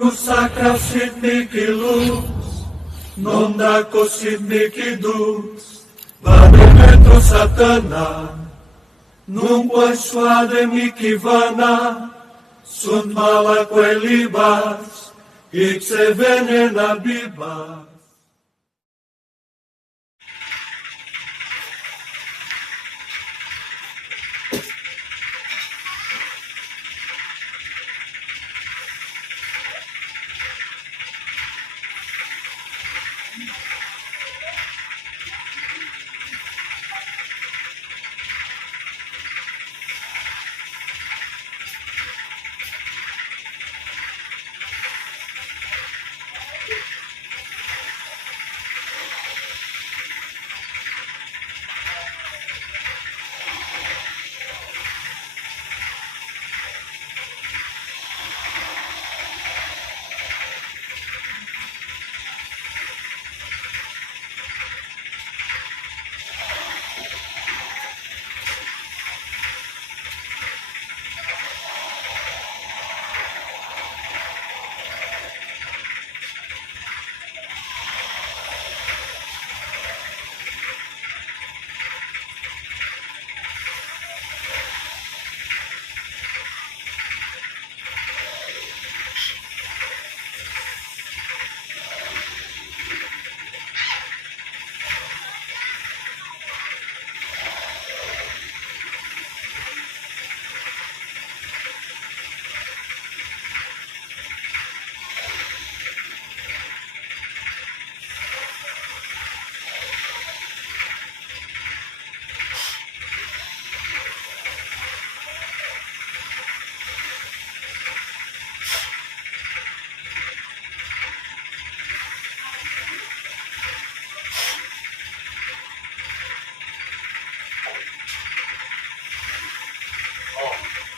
Sakrav sitniki luz, non dako sitniki dus, vade metro satana, nun poissuade mikivana, sunt mala quelibas, ixe venena bibas.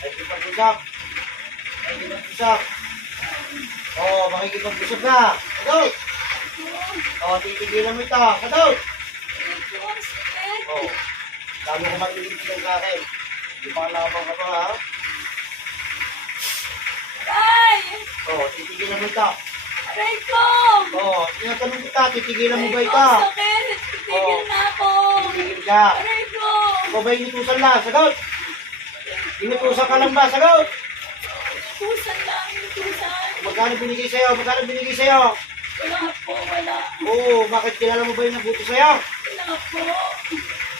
Makikipag-usap. Makikipag-usap. Makikipag-usap na. Kadol! Titigilan mo ito. Kadol! Lalo ko makikinig sa akin. Hindi pa kalabang ka pa, ha? Tay! Titigilan mo ito. Aray ko! Tinatanong kita, titigilan mo ba Aray ko, ito? sakit! Titigil na ako! Titigil ka. Aray ko! Ikaw ba inutusan lang? Sagot! Inutusan ka lang ba? Sagot! Tusan lang, tusan. Magkano binigay sa'yo? Magkano binigay sa'yo? Wala po, wala. Bakit kilala mo ba yung nagbuto sa'yo? Wala po.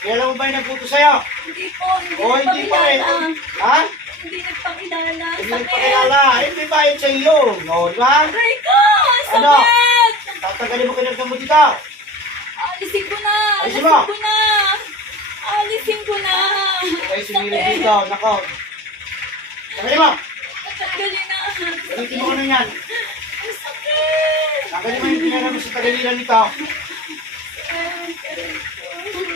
Kilala mo ba yung nagbuto sa'yo? Hindi po, Hindi pa rin. nagpakilala. Ha? Hindi nagpakilala. Hindi Sakit. nagpakilala. Hindi bayad sa iyo. Di ba? Aray ko! Ano? Sakit! Tatanggalin mo kinagdan mo dito. Alisin ko na! Alisin mo. ko na! Alisin ko na! Okay, sumilip dito. Nako. Tanggalin mo. Tatanggalin na! Gamitin mo ano yan. Ang sakit! Tanggalin mo yung pinala mo sa tagalilan nito.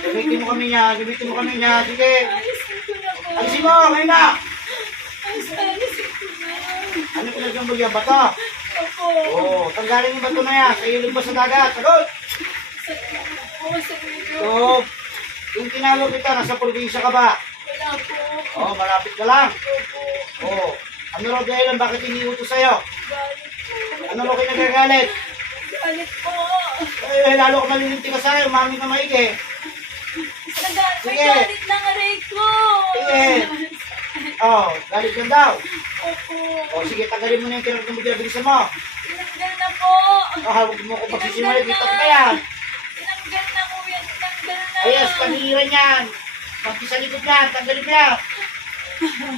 Gamitin mo kami niya. Gamitin mo kami niya. Sige. Alisin ko na po. Alisin mo. Ngayon na. Alisin ko na. Ano kinagdan mo yan? Bato. Opo. Tanggalin yung bato na yan. Sa ilog ba sa dagat? Sagot. Opo, sa video. Yung tinawag kita, nasa probinsya ka ba? Wala po. Malapit ka lang. Opo. Ano raw dahilan? Bakit iniutos sa'yo? Galit po. Ano raw kinagagalit? Galit po. Lalo ka malilinti ka sa'yo. Mami ka maigi. May Sige. galit lang aray ko. Sige. Galit ka daw. Opo. Sige, tagalin mo na yung kinagdan mo dyan. Bilisan mo. Tinanggal na po. Huwag mo ko pagsisimay. Dito ka yan. Tinanggal na po yan. Tinanggal na. Ayos, panihiran yan. Magki sa likod yan. Tanggalin mo yan.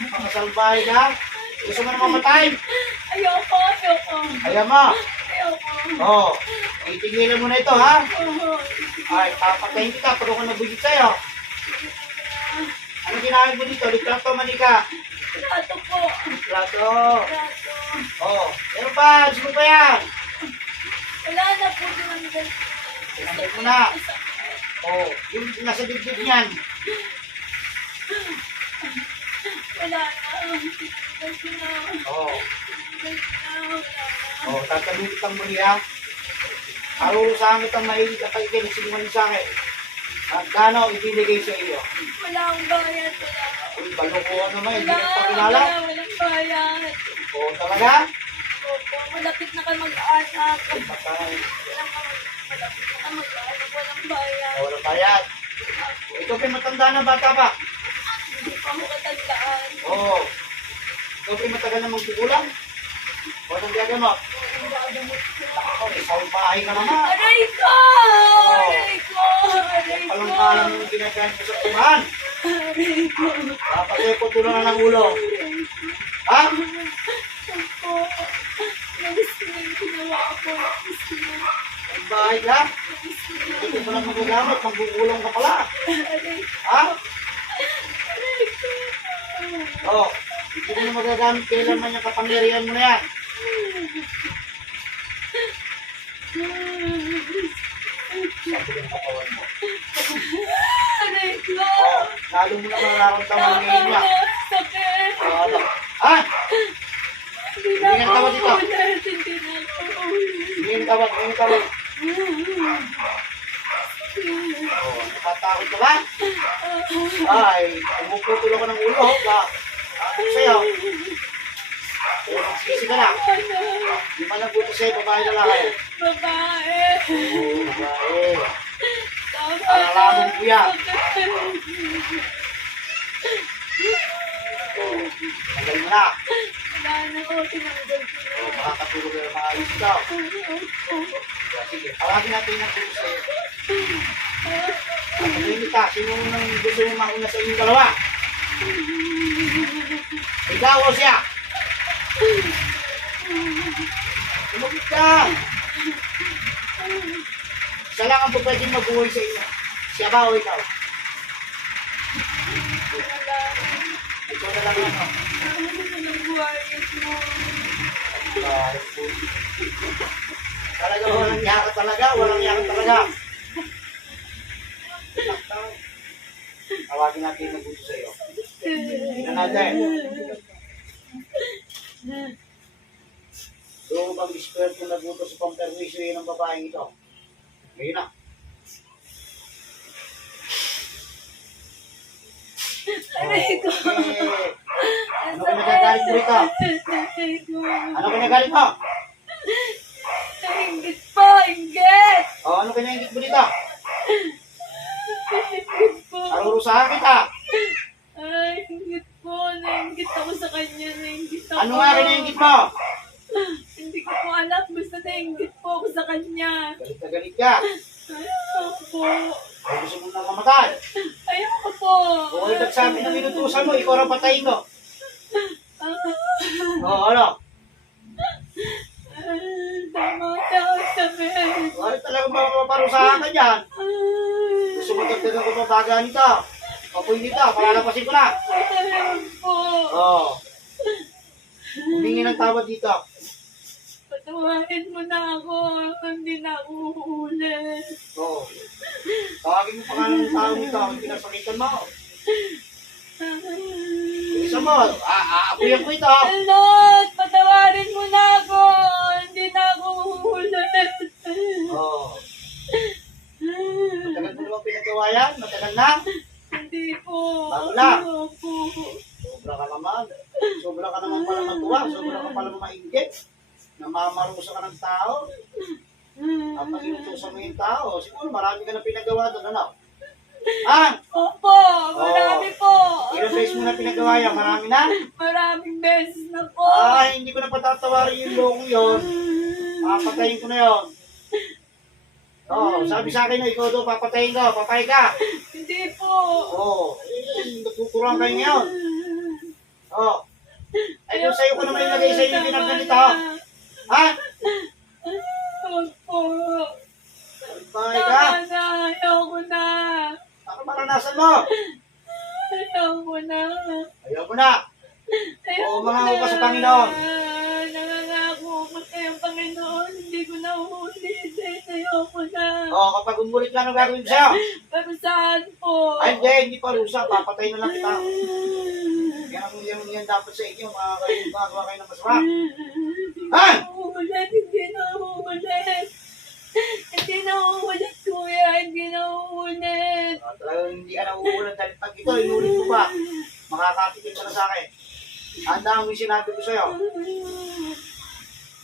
Pakasalbahay ka. Gusto mo na mamatay. Ayoko. Ayaw mo. Ayoko. Itigilan mo na ito, ha? Oo. Ay, papatayin kita pag ako nabugit sa'yo. Ano ginamit mo dito? Litrato, manika. Plato po. Litrato. Plato. Pero pa, gusto pa yan. Wala na po. Tinanggal. Tinanggal mo na. Yung nasa dibdib niyan. Wala na. Tinanggal ko na. Tinanggal ko na. Tatanong kitang muli, ha? Parurusahan kitang mahilig at pagkikinig sinungaling sa akin. Magkano ibinigay sa iyo? Wala akong bayad. Wala. Uy, balokohan naman. Hindi Wala. nagpakilala. Walang bayad. Talaga? Opo, malapit na kayo mag-anak. Magkano? Malapit na kayo mag-anak. Walang bayan. Walang bayad. Ito pa matanda na bata pa. Hindi pa ako katandaan. Oo. Ito pa matagal na magkukulang. O anong gagawin mo? Ako, isang bahay ka naman. Aray ko! Aray ko! Aray ko! Palang-palang yung ginagawa mo sa tumahan. Aray ko! Dapat ay putulo na ng ulo. Ha? Opo. Namiss ko na yung ginawa ko. Namiss ko na. Ang bahay ka? Namiss ko na. Hindi mo lang magagamit. Magkukulang ka pala. Aray ko! Ha? Aray ko! Oo. Hindi mo na magagamit. Kailan man yung kapangyarihan mo na yan. Sabi ng katawan mo. Aray ko! Oo. Lalo mo na mararamdaman ngayon niya. Sakit! Ano? Ha? Hindi na Tingin ka ba ako dito? ulit. Hindi na ako ulit. Ngayon tawag, ngayon tawag. Oo. Nakatakot ka ba? Ay, umuputol ako ng ulo. Ba? Ako sa'yo. Pero magsisi ka na. Di man lang buto sa'yo, babae na lang kayo. Babae. Oo, babae. Tama Ang alamong kuya. Tagal mo na. Wala na ako. Tinanggal ko na. Oo, makakatulog na maayos ka. Sige, tawagin natin yung buto sa'yo. At pagkainit ka, sino nang gusto mo mauna sa inyong dalawa? Ikaw o siya? Tumagit ka! Siya lang ang pwedeng mabuhay sa inyo. Siya ba o ikaw? Wala. Ikaw na lang ano. Ano na ng buhayat mo? Talaga walang yaka talaga, walang yaka talaga. Tawagin natin yung buto sa iyo. Tingnan natin. Doon bang espiritu na buto sa pamperwisyo yun ng babaeng ito? Ngayon na. Aray ko. Ano ka nagagalit mo rito? Aray ko. Ano ka nagalit mo? Inggit po, inggit. O, ano ka naingit mo dito? Inggit po. Arurusahan kita. Ay, inggit po. Nainggit ako sa kanya. Nainggit ako. Ano nga kinaingit mo? Hindi ko po alam. Basta nainggit po ako sa kanya. Galit na galit ka. Ayoko po. O, gusto mo nang mamatay. Ayoko po. O, nagsabi ng inutusan mo, ikaw ang patayin ko. O, ano? Tama na ang sabi. Ay, talagang mapaparusahan ka dyan. Gusto mo dagdagan ko pa baga nito. Papuin dito, palalapasin ko na. Ayoko po. Oo. Humingi ng tawad dito. Patawarin mo na ako. Hindi na ako uulit. Oo. Tawagin mo pa nga ng tao nito, ang pinasakitan mo. Bilisan mo, aapuyan ko ito. Lord, patawarin mo na ako. Hindi na ako uulit. Oo. Matagal mo naman pinagawa yan? Matagal na? Hindi po. Bago lang. Opo. Sobra ka naman. Sobra ka naman pala matuwa. Sobra ka pala mainggit. Namamarusa ka ng tao. Kapag inutusan mo yung tao, siguro marami ka na pinagawa doon, ano? Ha? Opo, marami po. Ilang beses mo na pinagawa yan? Marami na? Maraming beses na po. Ay, hindi ko na patatawarin yung loko yun. Papatayin ko na yun. Oo, sabi sa akin na ikaw doon, papatayin ko. Papay ka. Hindi po. Oo. Nagkukurang kayo ngayon. Oo. Ay, kung sa'yo ko naman ilagay sa inyo ginagawa nito. Ha? Huwag po. Papay ka. Tama na, ayoko na. Ano maranasan mo? Ayoko na. Ayaw mo na. Oo, mga upa sa Panginoon. Nangangako ko sa iyong Panginoon. Hindi ko na uulitin. Ayoko na. Oo, kapag umulit ka, ano gagawin ko sa'yo? Pero saan po? Ay, hindi pa rusa. Papatay na lang kita. Yan dapat sa inyo, mga kayo, magawa kayo ng masama. Ha? Uulit, hindi na uulit. Hindi na uulit, kuya. Hindi na uulit. Talagang hindi ka na uulan dahil pag ito, inulit ko pa. Makakatikin ka na sa akin. Handa mo yung sinabi ko sa'yo.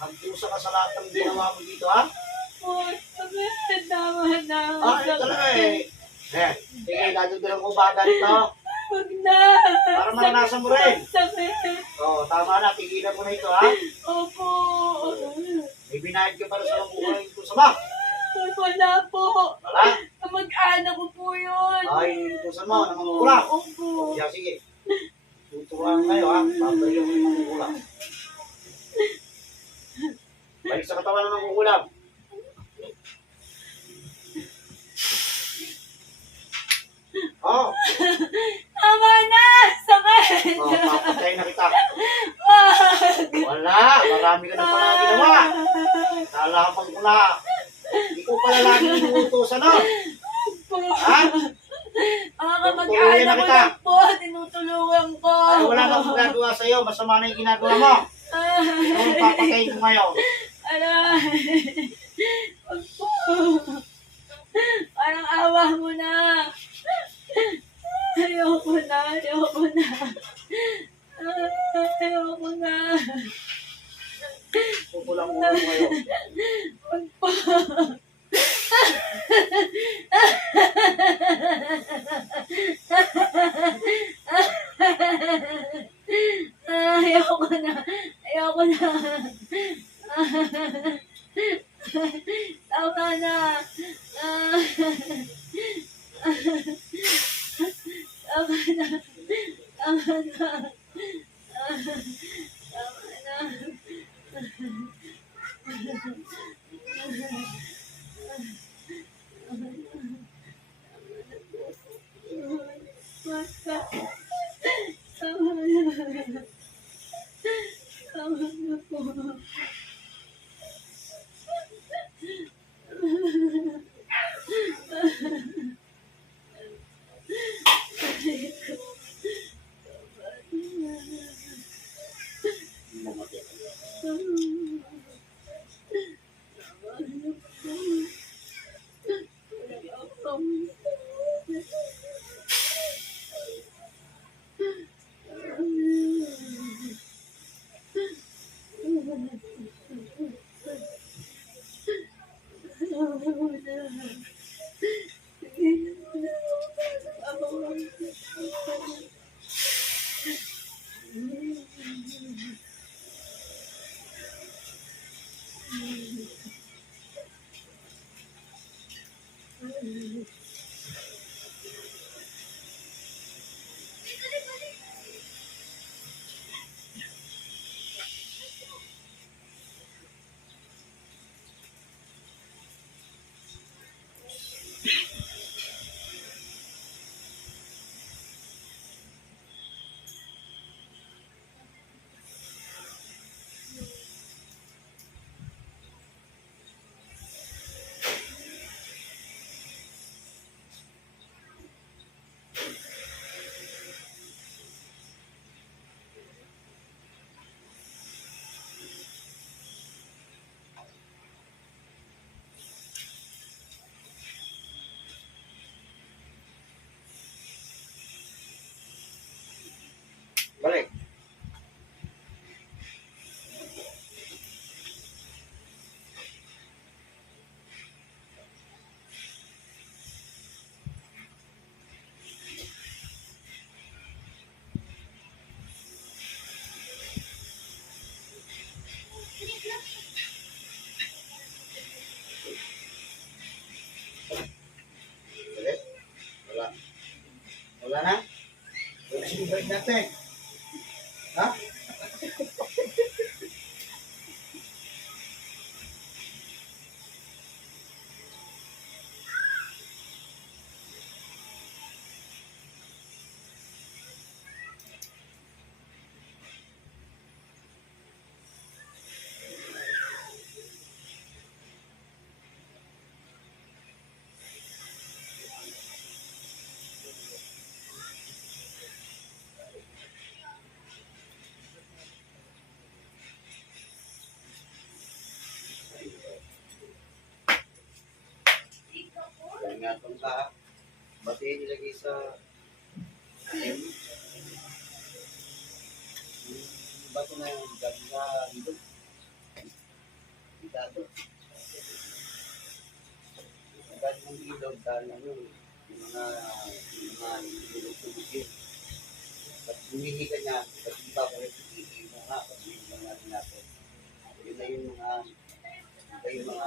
Magdusa ka sa lahat ng ginawa mo dito, ha? Po, sakit. Tama na. Ah, ito talaga eh. Sige, dadagdagan ko ba ganito? Huwag na. Para maranasan mo rin. Sakit. Oo, tama na. Tigilan mo na ito, ha? Opo. May binayad ka para sa mga ko sa ba? Wala po. Wala? Kamag-anak ko po yun. Ay, itusan mo, namangkukulang. Opo. Yeah, sige. Tuturuan kayo, ha? Babalik mo yung mangkukulang. Balik sa katawan ng mangkukulang. Oh, Tama na. Sakit. oh, papatay na kita. Wag. Wala, marami ka na pala ginawa. Nalapag ko na. Hindi ko pala lagi inuutosan, no? Po. Ha? Mga Tuturuan na kamag-anak ko kita. lang po. Tinutulungan ko. Ay, wala na akong gagawa sa'yo. Masama na yung ginagawa mo. Ano, papatayin ko ngayon. Aray. Wag po. Parang awa mo na. Ayoko na. Ayoko na. Ayoko na. Kukulang-kulang ko ngayon. Wag po. Ayoko na. Ayoko na. Tama na. Tama na. Tama na. Tama na. Basta. Tama na. Tama na po. Balik. Balik. Wala. Wala na? Wala siya balik natin. Ha? Ingatan ka, ha? Batiin nilagay sa bato na yung ganda dito. masyado. Ang dahil mong ilog, dahil ano, yung mga ilog-tubig. Pag humihi ka niya, pag iba ko rin hihi mo nga, pag humihi mo natin natin. Yun na yung mga, iba yung mga